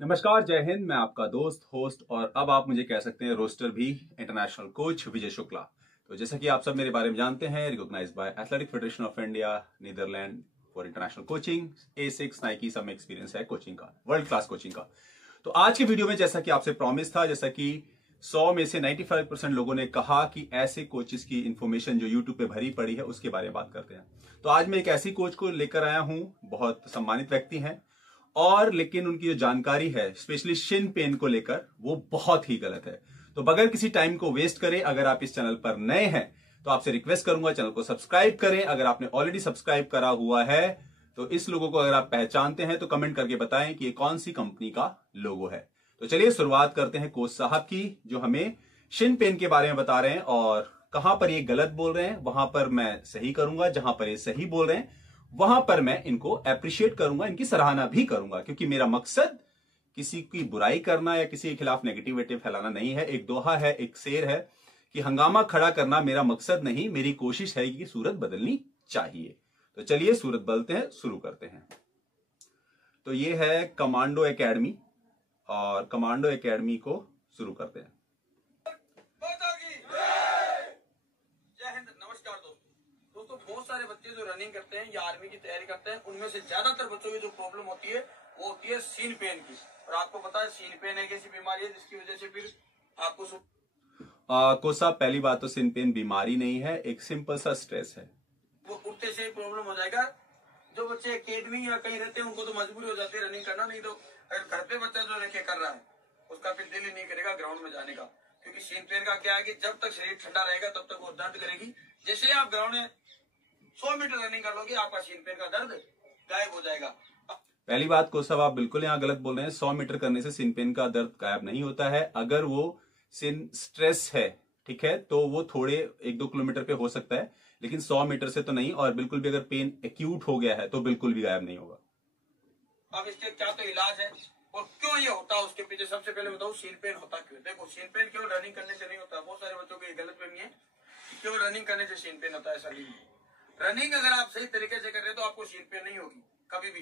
नमस्कार, जय हिंद। मैं आपका दोस्त, होस्ट और अब आप मुझे कह सकते हैं रोस्टर भी, इंटरनेशनल कोच विजय शुक्ला। तो जैसा कि आप सब मेरे बारे में जानते हैं, recognise by athletic federation of India, Netherland for international coaching, A6 Nike, सब एक्सपीरियंस है कोचिंग का, वर्ल्ड क्लास कोचिंग का। तो आज की वीडियो में जैसा कि आपसे प्रॉमिस था, जैसा कि 100 में से 95% लोगों ने कहा कि ऐसे कोचेस की इंफॉर्मेशन जो यूट्यूब पे भरी पड़ी है उसके बारे में बात करते हैं। तो आज मैं एक ऐसी कोच को लेकर आया हूं, बहुत सम्मानित व्यक्ति हैं, और लेकिन उनकी जो जानकारी है स्पेशली शिन पेन को लेकर वो बहुत ही गलत है। तो बगैर किसी टाइम को वेस्ट करे, अगर आप इस चैनल पर नए हैं तो आपसे रिक्वेस्ट करूंगा चैनल को सब्सक्राइब करें। अगर आपने ऑलरेडी सब्सक्राइब करा हुआ है तो इस लोगो को अगर आप पहचानते हैं तो कमेंट करके बताएं कि ये कौन सी कंपनी का लोगो है। तो चलिए शुरुआत करते हैं कोच साहब की, जो हमें शिन पेन के बारे में बता रहे हैं और कहां पर ये गलत बोल रहे हैं वहां पर मैं सही करूंगा, जहां पर ये सही बोल रहे हैं वहां पर मैं इनको अप्रिशिएट करूंगा, इनकी सराहना भी करूंगा, क्योंकि मेरा मकसद किसी की बुराई करना या किसी के खिलाफ नेगेटिविटी फैलाना नहीं है। एक दोहा है, एक शेर है कि हंगामा खड़ा करना मेरा मकसद नहीं, मेरी कोशिश है कि सूरत बदलनी चाहिए। तो चलिए सूरत बदलते हैं, शुरू करते हैं। तो ये है कमांडो एकेडमी, और कमांडो एकेडमी को शुरू करते हैं। बहुत सारे बच्चे जो रनिंग करते हैं या आर्मी की तैयारी करते हैं, उनमें से ज्यादातर बच्चों की जो प्रॉब्लम होती है वो होती है सीन पेन की। और आपको पता है सीन पेन एक ऐसी बीमारी है जिसकी वजह से फिर आपको कोच साहब, पहली बात तो सीन पेन बीमारी नहीं है, एक सिंपल सा स्ट्रेस है। वो उठते से प्रॉब्लम हो जाएगा। जो बच्चे अकेडमी या कहीं रहते हैं उनको तो मजबूरी हो जाती है रनिंग करना, नहीं तो अगर घर पे बच्चा जो रखे कर रहा है उसका फिर दिल ही नहीं करेगा ग्राउंड में जाने का। क्योंकि सीन पेन का क्या है कि जब तक शरीर ठंडा रहेगा तब तक वो दर्द करेगी। जैसे आप ग्राउंड में 100 मीटर रनिंग कर लोगे आपका सीन पेन का दर्द गायब हो जाएगा। पहली बात को सब आप बिल्कुल यहाँ गलत बोल रहे हैं। 100 मीटर करने से सिन पेन का दर्द गायब नहीं होता है। अगर वो सिन स्ट्रेस है, ठीक है, तो वो थोड़े 1-2 किलोमीटर पे हो सकता है, लेकिन 100 मीटर से तो नहीं। और बिल्कुल भी अगर पेन एक्यूट हो गया है तो बिल्कुल भी गायब नहीं होगा। अब इसके क्या तो इलाज है और क्यों ये होता है उसके पीछे सबसे पहले बताओ सीन पेन होता क्यों। देखो, सीन पेन केवल रनिंग करने से नहीं होता। बहुत सारे बच्चों को ये गलत फहमी है कि केवल रनिंग करने से सीन पेन होता है। ऐसा नहीं है। रनिंग अगर आप सही तरीके से कर रहे हो तो आपको सीन पेन नहीं होगी कभी भी।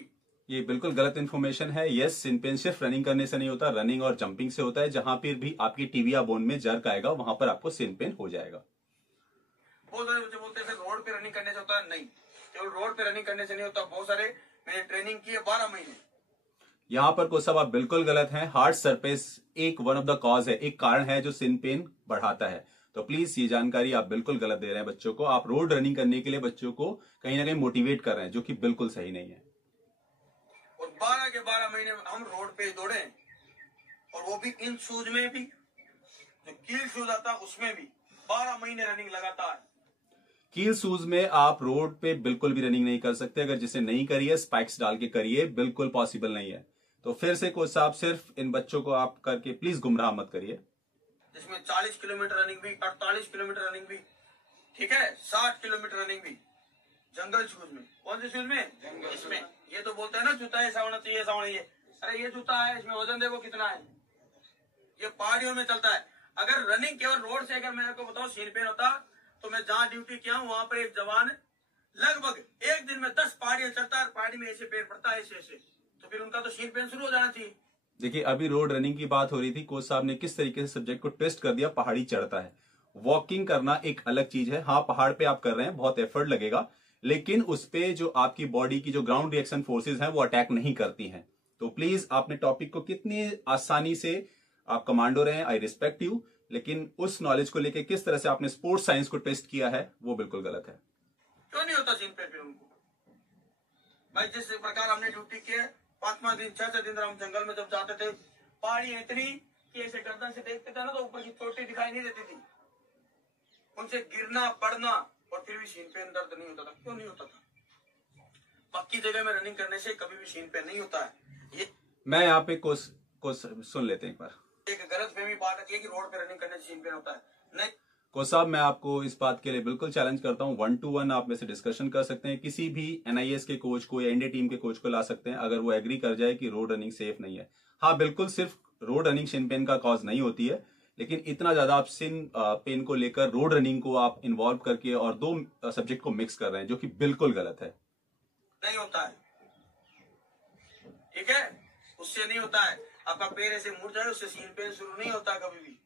ये बिल्कुल गलत इन्फॉर्मेशन है। यस, सिन पेन सिर्फ रनिंग करने से नहीं होता, रनिंग और जंपिंग से होता है। जहां पर भी आपकी टिबिया बोन में जर्क आएगा वहां पर आपको सिन पेन हो जाएगा। बहुत सारे बच्चे बोलते हैं रोड पे रनिंग करने से होता है। नहीं, केवल रोड पे रनिंग करने से नहीं होता। बहुत सारे मैंने ट्रेनिंग की है 12 महीने। यहाँ पर को सब आप बिल्कुल गलत हैं। हार्ड सरफेस एक वन ऑफ द कॉज है, एक कारण है जो सिन पेन बढ़ाता है। तो प्लीज ये जानकारी आप बिल्कुल गलत दे रहे हैं बच्चों को। आप रोड रनिंग करने के लिए बच्चों को कहीं ना कहीं मोटिवेट कर रहे हैं, जो कि बिल्कुल सही नहीं है। और 12 के 12 महीने हम रोड पे दौड़े, और वो भी इन शूज में भी, जो कील शूज आता है उसमें भी 12 महीने रनिंग लगातार। कील शूज में आप रोड पे बिल्कुल भी रनिंग नहीं कर सकते। अगर जिसे नहीं करी है स्पाइक्स डाल के करिए, बिल्कुल पॉसिबल नहीं है। तो फिर से कोच साहब, सिर्फ इन बच्चों को आप करके प्लीज गुमराह मत करिए। जिसमें 40 किलोमीटर रनिंग भी, 48 किलोमीटर रनिंग भी, ठीक है, 60 किलोमीटर रनिंग भी जंगल शूज में। कौन से शूज में? जंगल। इसमें ये तो बोलते हैं ना जूता ऐसा होना चाहिए, ऐसा होना चाहिए। अरे ये जूता है, इसमें वजन देखो कितना है। ये पहाड़ियों में चलता है। अगर रनिंग केवल रोड से अगर मैं आपको बताऊं सीन पेन होता, तो मैं जहां ड्यूटी किया हूं वहां पर एक जवान लगभग एक दिन में 10 पहाड़ियां चढ़ता है, पहाड़ी में ऐसे पैर पड़ता है, ऐसे ऐसे, तो फिर उनका तो सीन पेन शुरू हो जाना चाहिए। देखिए, अभी रोड रनिंग की बात हो रही थी, कोच साहब ने किस तरीके से सब्जेक्ट को ट्विस्ट कर दिया। पहाड़ी चढ़ता है, वॉकिंग करना एक अलग चीज है। हाँ, पहाड़ पे आप कर रहे हैं, बहुत एफर्ट लगेगा, लेकिन उस पे जो आपकी बॉडी की जो ग्राउंड रिएक्शन फोर्सेज हैं वो अटैक नहीं करती हैं। तो प्लीज आपने टॉपिक को कितनी आसानी से, आप कमांडो रहे हैं, आई रिस्पेक्ट यू, लेकिन उस नॉलेज को लेकर किस तरह से आपने स्पोर्ट्स साइंस को टेस्ट किया है वो बिल्कुल गलत है। क्यों नहीं होता सीन पेन फिर उनको? भाई जिस प्रकार हमने ड्यूटी की है, 5वां दिन 6 दिन हम जंगल में जब जाते थे, पहाड़ी इतनी कि ऐसे गर्दन से देखते थे ना तो ऊपर की चोटी दिखाई नहीं देती थी। उनसे गिरना पड़ना और फिर भी सीन पेन दर्द नहीं होता था। क्यों नहीं होता था? पक्की जगह में रनिंग करने से कभी भी सीन पेन नहीं होता है। ये मैं यहाँ पे कोच सुन लेते हैं एक बार। एक गलतफहमी बात है कि रोड पे रनिंग करने से सीन पेन होता है। नहीं कोच साहब, मैं आपको इस बात के लिए बिल्कुल चैलेंज करता हूं। 1-to-1 आप में से डिस्कशन कर सकते हैं। किसी भी NIS के कोच को या इंडिया टीम के कोच को ला सकते हैं, अगर वो एग्री कर जाए कि रोड रनिंग सेफ नहीं है। हाँ, बिल्कुल सिर्फ रोड रनिंग शिन पेन का कॉज नहीं होती है, लेकिन इतना ज्यादा आप शिन पेन को लेकर रोड रनिंग को आप इन्वॉल्व करके और दो सब्जेक्ट को मिक्स कर रहे हैं, जो कि बिल्कुल गलत है। नहीं होता है, ठीक है, उससे नहीं होता है। आपका पैर ऐसे मुड़ जाए, उससे सीन पेन शुरू नहीं होता कभी भी।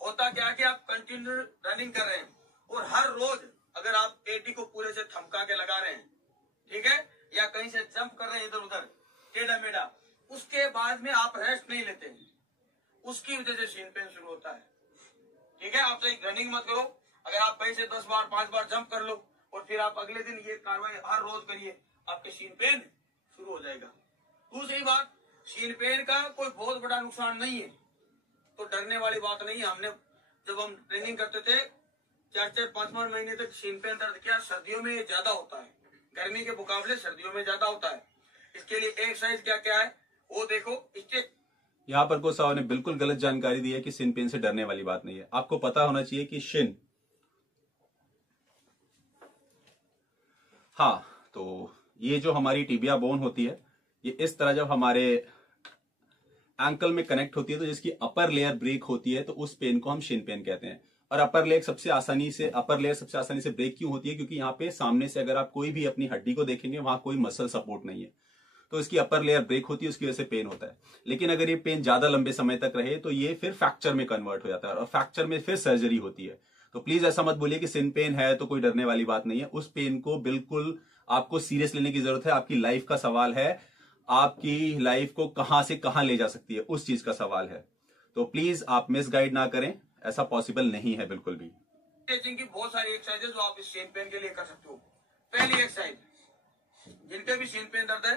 होता क्या कि आप कंटिन्यू रनिंग कर रहे हैं और हर रोज अगर आप पेटी को पूरे से थमका के लगा रहे हैं, ठीक है, या कहीं से जंप कर रहे हैं इधर उधर टेढ़ा मेढ़ा, उसके बाद में आप रेस्ट नहीं लेते, उसकी वजह से सीन पेन शुरू होता है। ठीक है, आप सही रनिंग मत करो। अगर आप कहीं से 10 बार 5 बार जंप कर लो और फिर आप अगले दिन ये कार्रवाई हर रोज करिए, आपके सीन पेन शुरू हो जाएगा। दूसरी बात, सीन पेन का कोई बहुत बड़ा नुकसान नहीं है, तो डरने वाली बात नहीं है। हमने जब हम ट्रेनिंग करते थे 4-4 5 महीने तक सीन पेन दर्द किया। सर्दियों में ये ज्यादा होता है, गर्मी के मुकाबले सर्दियों में ज्यादा होता है। इसके लिए एक्सरसाइज क्या क्या है वो देखो। इसके यहाँ पर कोच साहब ने बिल्कुल गलत जानकारी दी है कि शिन पेन से डरने वाली बात नहीं है। आपको पता होना चाहिए कि शिन, हाँ, तो ये जो हमारी टिबिया बोन होती है, ये इस तरह जब हमारे एंकल में कनेक्ट होती है तो जिसकी अपर लेयर ब्रेक होती है तो उस पेन को हम शिन पेन कहते हैं। और अपर लेयर सबसे आसानी से ब्रेक क्यों होती है? क्योंकि यहाँ पे सामने से अगर आप कोई भी अपनी हड्डी को देखेंगे वहां कोई मसल सपोर्ट नहीं है, तो इसकी अपर लेयर ब्रेक होती है, उसकी वजह से पेन होता है। लेकिन अगर ये पेन ज्यादा लंबे समय तक रहे तो ये फिर फ्रैक्चर में कन्वर्ट हो जाता है और फ्रैक्चर में फिर सर्जरी होती है। तो प्लीज ऐसा मत बोलिए कि सिन पेन है तो कोई डरने वाली बात नहीं है। उस पेन को बिल्कुल आपको सीरियस लेने की जरूरत है। आपकी लाइफ का सवाल है, आपकी लाइफ को कहां से कहां ले जा सकती है, उस चीज का सवाल है। तो प्लीज आप मिसगाइड ना करें, ऐसा पॉसिबल नहीं है बिल्कुल भी। स्ट्रेचिंग की बहुत सारी एक्सरसाइजेज जो आप इस सीन पेन के लिए कर सकते हो। पहली एक्सरसाइज, जिनके भी सीन पेन दर्द है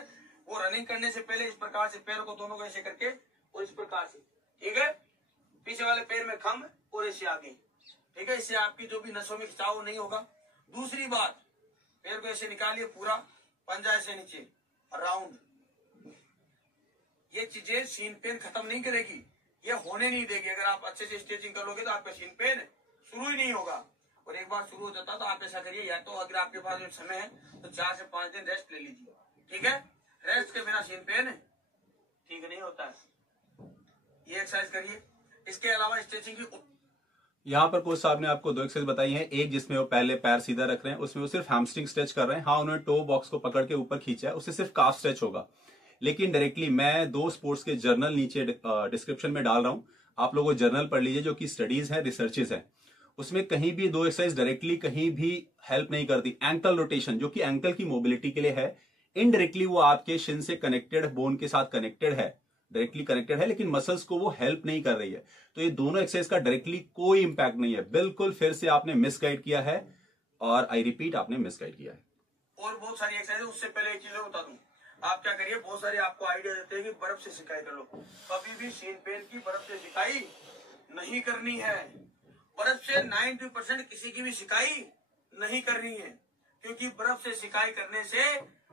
वो रनिंग करने से पहले इस प्रकार से पैरों को दोनों को ऐसे करके और इस प्रकार से, ठीक है, पीछे वाले पैर में खम और ऐसे आगे, ठीक है, इससे आपकी जो भी नसों में खिंचाव नहीं होगा। दूसरी बात, पैर को ऐसे निकालिए पूरा, पंजा ऐसे नीचे राउंड। ये चीजें सीन पेन खत्म नहीं करेगी, ये होने नहीं देगी। अगर आप अच्छे से स्ट्रेचिंग करोगे तो आपका सीन पेन शुरू ही नहीं होगा। और एक बार शुरू हो जाता तो आप ऐसा करिए, या तो अगर आपके पास समय है तो 4 से 5 दिन रेस्ट ले लीजिए, ठीक है। रेस्ट के बिना सीन पेन ठीक नहीं होता है। ये एक्सरसाइज करिए। इसके अलावा स्ट्रेचिंग की यहाँ पर कोच साहब ने आपको 2 एक्सरसाइज बताई हैं। एक जिसमें वो पहले पैर सीधा रख रहे हैं, उसमें वो सिर्फ हैमस्ट्रिंग स्ट्रेच कर रहे हैं। हाँ, उन्होंने टो बॉक्स को पकड़ के ऊपर खींचा है, उससे सिर्फ काफ स्ट्रेच होगा। लेकिन डायरेक्टली मैं 2 स्पोर्ट्स के जर्नल नीचे डिस्क्रिप्शन में डाल रहा हूं, आप लोगों जर्नल पढ़ लीजिए, जो कि स्टडीज है, रिसर्चेज है। उसमें कहीं भी 2 एक्सरसाइज डायरेक्टली कहीं भी हेल्प नहीं करती। एंकल रोटेशन, जो कि एंकल की मोबिलिटी के लिए है, इनडायरेक्टली वो आपके शिन से कनेक्टेड, बोन के साथ कनेक्टेड है, डायरेक्टली कनेक्टेड है, लेकिन मसल्स को वो हेल्प नहीं कर रही है। तो ये दोनों एक्सरसाइज का डायरेक्टली कोई इंपैक्ट नहीं है। बिल्कुल फिर से आपने मिसगाइड किया है, और आई रिपीट, आपने मिसगाइड किया है। और बहुत सारी एक्सरसाइज, उससे पहले एक चीज बता दूं, आप क्या करिए, बहुत सारे आपको आइडिया देते हैं कि बर्फ से सिकाई कर लो। कभी भी सीन पेन की बर्फ से सिकाई नहीं करनी है। बर्फ से 90% किसी की भी सिकाई नहीं करनी है, क्योंकि बर्फ से सिकाई करने से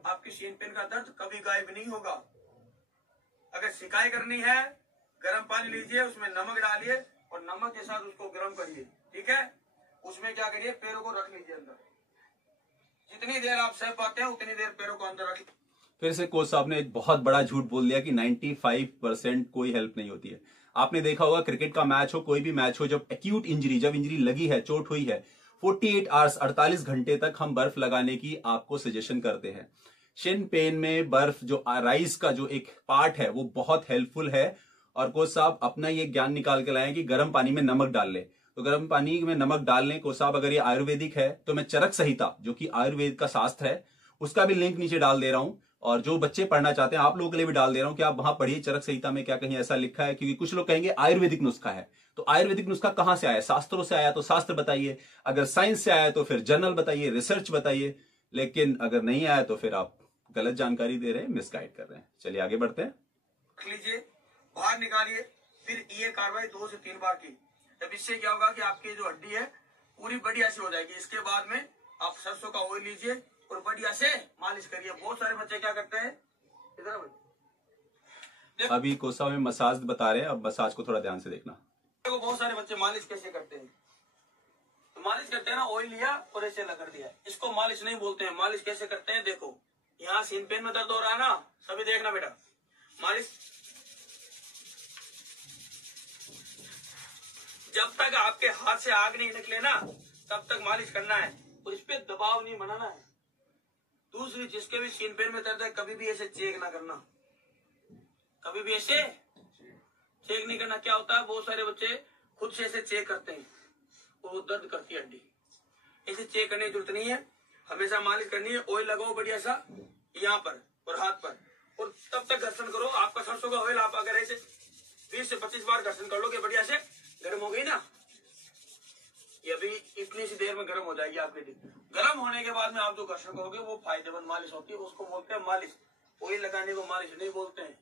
आपकी सीन पेन का दर्द कभी गायब नहीं होगा। अगर सिकाई करनी है, गर्म पानी लीजिए, उसमें नमक डालिए और नमक के साथ उसको गर्म करिए, ठीक है। उसमें क्या करिए, पैरों को रख लीजिए अंदर। जितनी देर आप सह पाते हैं उतनी देर पैरों को अंदर रख। फिर से कोच साहब ने एक बहुत बड़ा झूठ बोल दिया कि 95% कोई हेल्प नहीं होती है। आपने देखा होगा, क्रिकेट का मैच हो, कोई भी मैच हो, जब एक्यूट इंजरी, जब इंजरी लगी है, चोट हुई है, 48 आवर्स 48 घंटे तक हम बर्फ लगाने की आपको सजेशन करते हैं। शिन पेन में बर्फ, जो राइस का जो एक पार्ट है, वो बहुत हेल्पफुल है। और कोच साहब अपना ये ज्ञान निकाल के लाए कि गर्म पानी में नमक डाल ले, तो गर्म पानी में नमक डालने, कोच साहब अगर ये आयुर्वेदिक है तो मैं चरक संहिता, जो कि आयुर्वेद का शास्त्र है, उसका भी लिंक नीचे डाल दे रहा हूं। और जो बच्चे पढ़ना चाहते हैं, आप लोगों के लिए भी डाल दे रहा हूं कि आप वहां पढ़िए चरक संहिता में क्या कहीं ऐसा लिखा है, क्योंकि कुछ लोग कहेंगे आयुर्वेदिक नुस्खा है। तो आयुर्वेदिक नुस्खा कहां से आया? शास्त्रों से आया तो शास्त्र बताइए, अगर साइंस से आया तो फिर जर्नल बताइए, रिसर्च बताइए। लेकिन अगर नहीं आया तो फिर आप गलत जानकारी दे रहे हैं, मिसगाइड कर रहे हैं। चलिए आगे बढ़ते हैं। लीजिए, बाहर निकालिए, फिर ये कार्रवाई 2 से 3 बार की। जब इससे क्या होगा कि आपकी जो हड्डी है पूरी बढ़िया से हो जाएगी। इसके बाद में आप सरसों का ऑयल लीजिए और बढ़िया से मालिश करिए। बहुत सारे बच्चे क्या करते हैं, इधर अभी कोसा में मसाज बता रहे हैं, अब मसाज को थोड़ा ध्यान से देखना। देखो, बहुत सारे बच्चे मालिश कैसे करते हैं, तो मालिश करते हैं ना, ऑयल लिया और ऐसे लगा दिया, इसको मालिश नहीं बोलते हैं। मालिश कैसे करते हैं, देखो, यहाँ सीन पेन में दर्द हो रहा है ना, सभी देखना बेटा, मालिश जब तक आपके हाथ से आग नहीं निकले ना, तब तक मालिश करना है और इस पे दबाव नहीं बनाना है। दूसरी, जिसके भी सीन पेन में दर्द है, कभी भी ऐसे चेक ना करना, कभी भी ऐसे चेक नहीं करना क्या होता है, बहुत सारे बच्चे खुद से ऐसे चेक करते हैं, वो दर्द करती है हड्डी। ऐसे चेक करने की जरूरत नहीं है, हमेशा मालिश करनी है। ऑयल लगाओ बढ़िया सा यहाँ पर और हाथ पर, और तब तक घर्षण करो। आपका सरसों का ऑयल आप अगर ऐसे 20 से 25 बार घर्षण कर लोगे, बढ़िया से गर्म हो गई ना, ये अभी इतनी सी देर में गर्म हो जाएगी आपकी हड्डी। गर्म होने के बाद में आप जो घर्षण करोगे वो फायदेमंद मालिश होती है, उसको बोलते हैं मालिश। ऑयल लगाने को मालिश नहीं बोलते हैं।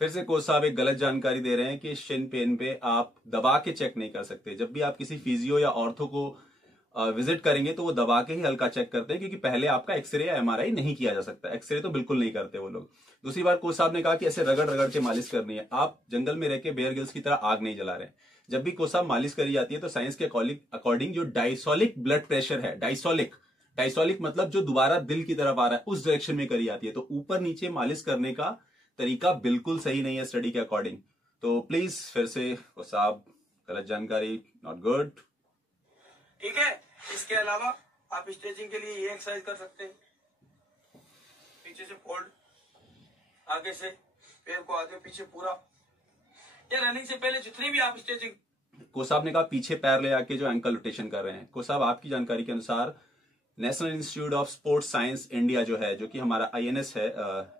फिर से कोच साहब एक गलत जानकारी दे रहे हैं कि शिन पेन पे आप दबा के चेक नहीं कर सकते। जब भी आप किसी फिजियो या ऑर्थो को विजिट करेंगे तो वो दबा के ही हल्का चेक करते हैं, क्योंकि पहले आपका एक्सरे या एमआरआई नहीं किया जा सकता। एक्सरे तो बिल्कुल नहीं करते वो लोग। दूसरी बात, कोच साहब ने कहा कि ऐसे रगड़ रगड़ के मालिश करनी है। आप जंगल में रह के बेयर गिल्स की तरह आग नहीं जला रहे हैं। जब भी कोच साहब मालिश करी जाती है तो साइंस के अकॉर्डिंग जो डायसोलिक ब्लड प्रेशर है, डायसोलिक मतलब जो दोबारा दिल की तरफ आ रहा है, उस डायरेक्शन में करी जाती है। तो ऊपर नीचे मालिश करने का तरीका बिल्कुल सही नहीं है स्टडी के अकॉर्डिंग। तो प्लीज फिर से कोच साहब, गलत जानकारी, नॉट गुड। ठीक है, इसके अलावा आप स्ट्रेचिंग के लिए ये एक्सरसाइज कर सकते हैं। पीछे से फोल्ड, आगे से पैर को आगे पीछे पूरा। ये रनिंग से पहले जितनी भी आप स्ट्रेचिंग, कोच साहब ने कहा पीछे पैर ले आके जो एंकल रोटेशन कर रहे हैं। कोच साहब, आपकी जानकारी के अनुसार national institute of sports science India जो है, जो कि हमारा INS है,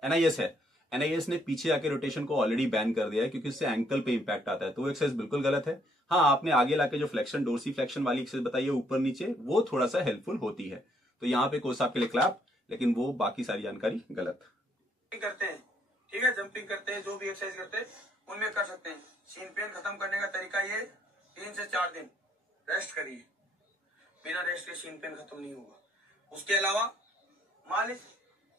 NIS है, NIS ने पीछे आके रोटेशन को ऑलरेडी बैन कर दिया है, क्योंकि उससे एंकल पे इंपैक्ट आता है। तो वो एक्सरसाइज बिल्कुल गलत है। हाँ, आपने आगे लाके जो फ्लेक्शन, डोर्सी फ्लेक्शन वाली एक्सरसाइज बताई है ऊपर नीचे, वो थोड़ा सा हेल्पफुल होती है। तो यहाँ पे कोच साहब के लिए क्लैप, लेकिन वो बाकी सारी जानकारी गलत करते हैं। ठीक है, जंपिंग करते हैं, जो भी एक्सरसाइज करते हैं उनमें कर सकते हैं। सीन पेन खत्म करने का तरीका ये, 3 से 4 दिन रेस्ट करिए। बिना रेस्ट के सीन पेन खत्म नहीं होगा। उसके अलावा मालिश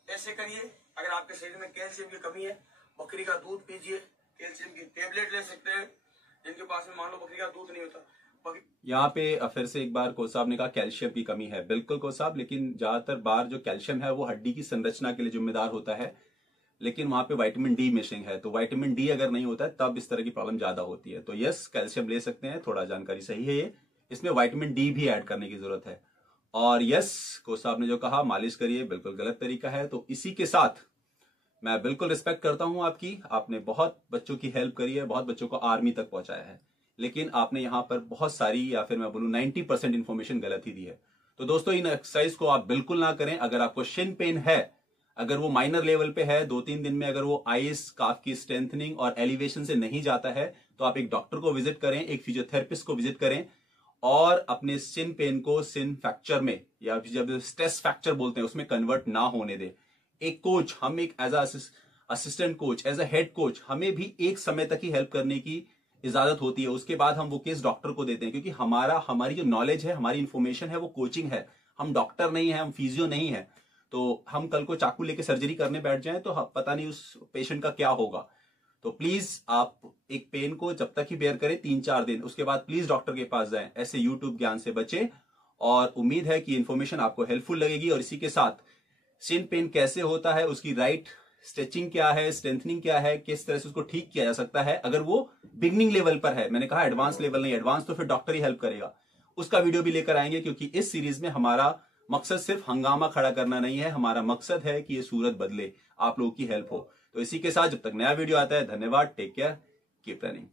ऐसे करिए। अगर आपके शरीर में कैल्शियम की कमी है, बकरी का दूध पीजिए। कैल्शियम की टेबलेट ले सकते हैं जिनके पास में मान लो बकरी का दूध नहीं होता। यहाँ पे फिर से एक बार कोच साहब ने कहा कैल्शियम की कमी है। बिल्कुल कोच साहब, लेकिन ज्यादातर बार जो कैल्शियम है वो हड्डी की संरचना के लिए जिम्मेदार होता है, लेकिन वहां पे विटामिन डी मिसिंग है। तो विटामिन डी अगर नहीं होता है तब इस तरह की प्रॉब्लम ज्यादा होती है। तो यस, कैल्शियम ले सकते हैं, थोड़ा जानकारी सही है ये। इसमें विटामिन डी भी ऐड करने की जरूरत है। और यस, कोच साहब ने जो कहा मालिश करिए, बिल्कुल गलत तरीका है। तो इसी के साथ मैं बिल्कुल रिस्पेक्ट करता हूं आपकी। आपने बहुत बच्चों की हेल्प करी है, बहुत बच्चों को आर्मी तक पहुंचाया है, लेकिन आपने यहाँ पर बहुत सारी, या फिर मैं बोलूं 90% इन्फॉर्मेशन गलत ही दी है। तो दोस्तों, इन एक्सरसाइज को आप बिल्कुल ना करें। अगर आपको शिन पेन है, अगर वो माइनर लेवल पे है, 2-3 दिन में अगर वो आइस, काफ की स्ट्रेंथनिंग और एलिवेशन से नहीं जाता है, तो आप एक डॉक्टर को विजिट करें, एक फिजियोथेरेपिस्ट को विजिट करें, और अपने शिन पेन को शिन फ्रैक्चर में, या जब स्ट्रेस फ्रैक्चर बोलते हैं उसमें कन्वर्ट ना होने दे। एक कोच, हम एक as assistant coach, as a head coach, हमें भी एक समय तक ही हेल्प करने की इजाजत होती है। उसके बाद हम वो केस डॉक्टर को देते हैं, क्योंकि हमारी जो नॉलेज है, हमारी इंफॉर्मेशन है, वो कोचिंग है। हम डॉक्टर नहीं है, हम फिजियो नहीं है। तो हम कल को चाकू लेके सर्जरी करने बैठ जाएं तो पता नहीं उस पेशेंट का क्या होगा। तो प्लीज आप एक पेन को जब तक ही बेयर करें 3-4 दिन, उसके बाद प्लीज डॉक्टर के पास जाएं। ऐसे यूट्यूब ज्ञान से बचें, और उम्मीद है कि इन्फॉर्मेशन आपको हेल्पफुल लगेगी। और इसी के साथ शिन पेन कैसे होता है, उसकी राइट स्ट्रेचिंग क्या है, स्ट्रेंथनिंग क्या है, किस तरह से उसको ठीक किया जा सकता है, अगर वो बिगनिंग लेवल पर है। मैंने कहा एडवांस लेवल नहीं, एडवांस तो फिर डॉक्टर ही हेल्प करेगा। उसका वीडियो भी लेकर आएंगे, क्योंकि इस सीरीज में हमारा मकसद सिर्फ हंगामा खड़ा करना नहीं है। हमारा मकसद है कि ये सूरत बदले, आप लोगों की हेल्प हो। तो इसी के साथ जब तक नया वीडियो आता है, धन्यवाद, टेक केयर, कीप रनिंग।